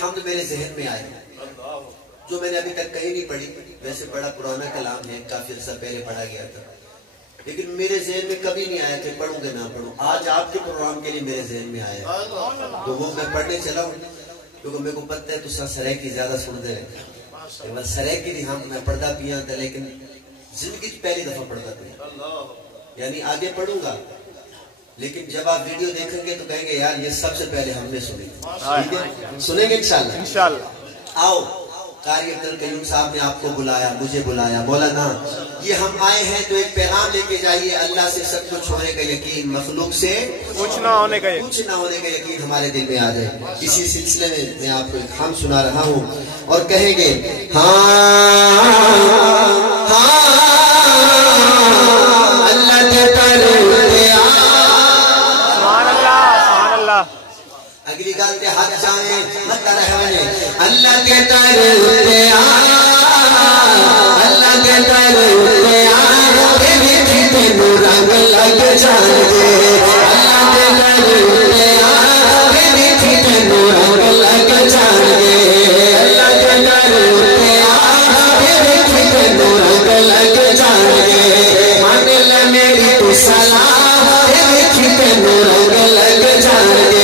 حمد میرے ذہن میں آئے جو میں نے ابھی تک کہیں نہیں پڑھی. ویسے بڑا پرانا کلام ہے, کافی عرصہ پہلے پڑھا گیا تھا, لیکن میرے ذہن میں کبھی نہیں آیا کہ پڑھوں گے نہ پڑھوں. آج آپ کے پروگرام کے لیے میرے ذہن میں آیا تو وہ میں پڑھنے چلا ہوں, کیونکہ میرے کو پتہ ہے تو سرے کی زیادہ سنتے رہے. سرے کی نہیں میں پڑھتا پیا تھا, لیکن زندگی پہلی دفعہ پڑھتا پیا. یعنی آگے پڑھوں گا, لیکن جب آپ ویڈیو دیکھیں گے تو کہیں گے یار یہ سب سے پہلے ہم نے سنی. ٹھیک ہے, سنیں گے انشاءاللہ. آؤ, قاری عبدالقیوم صاحب نے آپ کو بلایا, مجھے بلایا. مولانا یہ ہم آئے ہیں تو ایک پیغام لے کے جائیے, اللہ سے سب کچھ ہونے کا یقین, مخلوق سے کچھ نہ ہونے کا یقین ہمارے دل میں آ جائے. اسی سلسلے میں میں آپ کو ایک ہم سنا رہا ہوں اور کہیں گے ہاں اللہ کے اگلی گال تے ہاتھ جانے مت رہنے. اللہ کے در تے آ, اللہ کے در تے آ, میٹھی تینوں رنگ لگ جانے. اللہ کے در تے آ, میٹھی تینوں رنگ لگ جانے. اللہ کے در تے آ, میٹھی تینوں رنگ لگ جانے. مان لے میری تو سلام, میٹھی تینوں رنگ لگ جانے.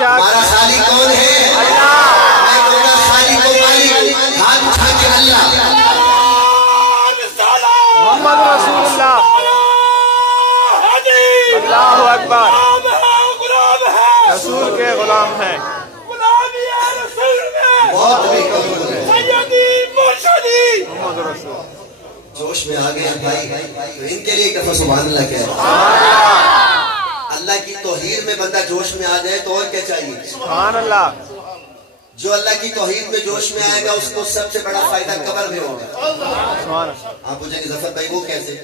ہمارا خالق کون ہے؟ اللہ. میں کہوں گا خالق و مالک, ہاتھ اٹھا کے اللہ. محمد رسول اللہ. اللہ اکبر. رسول کے غلام ہیں. بہت بھی قبول ہے. محمد رسول. جوش میں آ گئے بھائی, تو ان کے لیے ایک دفعہ سبحان اللہ کہہ. اللہ کی توحید میں بندہ جوش میں آ جائے تو اور کیا چاہیے؟ سبحان اللہ. جو اللہ کی توحید میں جوش میں آئے گا اس کو سب سے بڑا فائدہ قبر میں ہوگا. آپ پوچھیں گے ظفر بھائی وہ کیسے؟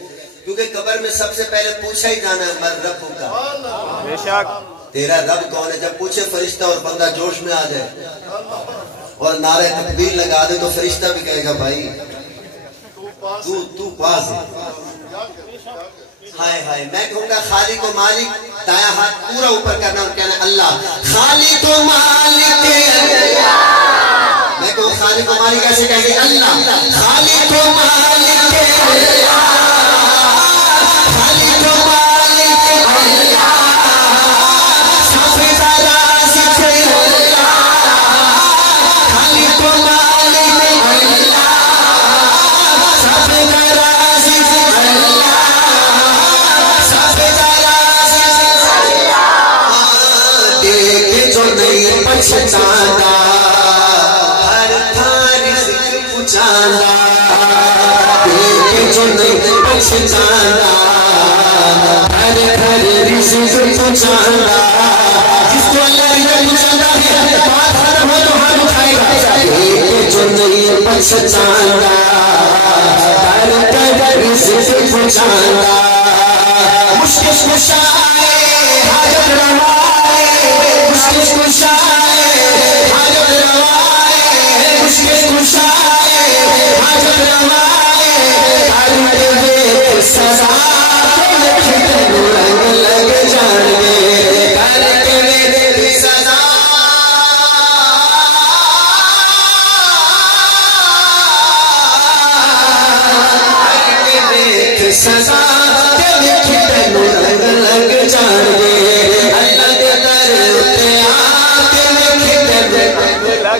کیونکہ قبر میں سب سے پہلے پوچھا ہی جانا ہے من رب کا. بے شک. تیرا رب کون ہے؟ جب پوچھے فرشتہ اور بندہ جوش میں آ جائے اور نعرہ تکبیر لگا دے تو فرشتہ بھی کہے گا بھائی تو پاس ہے. ہائے ہائے. میں کہوں گا خالق و مالک, دایاں ہاتھ پورا اوپر کرنا اور کہنا اللہ خالق و مالک اللہ. میں کہوں خالق و مالک ایسے کہیں گے اللہ خالق و مالک اللہ, خالق و مالک اللہ, سب راز سے اللہ, خالق و مالک اللہ, سب راز سے اللہ. پچھتانا ہر تھا رزق پچھانا, جو نہیں پچھتانا ہر ہر رزق پچھانا. جس کو اللہ رزق پچھانا ہے بات ہر ہو تو ہاتھ اٹھائے گا. جو نہیں پچھتانا ہر ہر رزق پچھانا. مشکل کشائے حاجت روائے, مشکل کشائے حاجت روائے, مشکل کشائے حاجت روائے. ہر ایک سزا رنگ لگ جانے, ہر ایک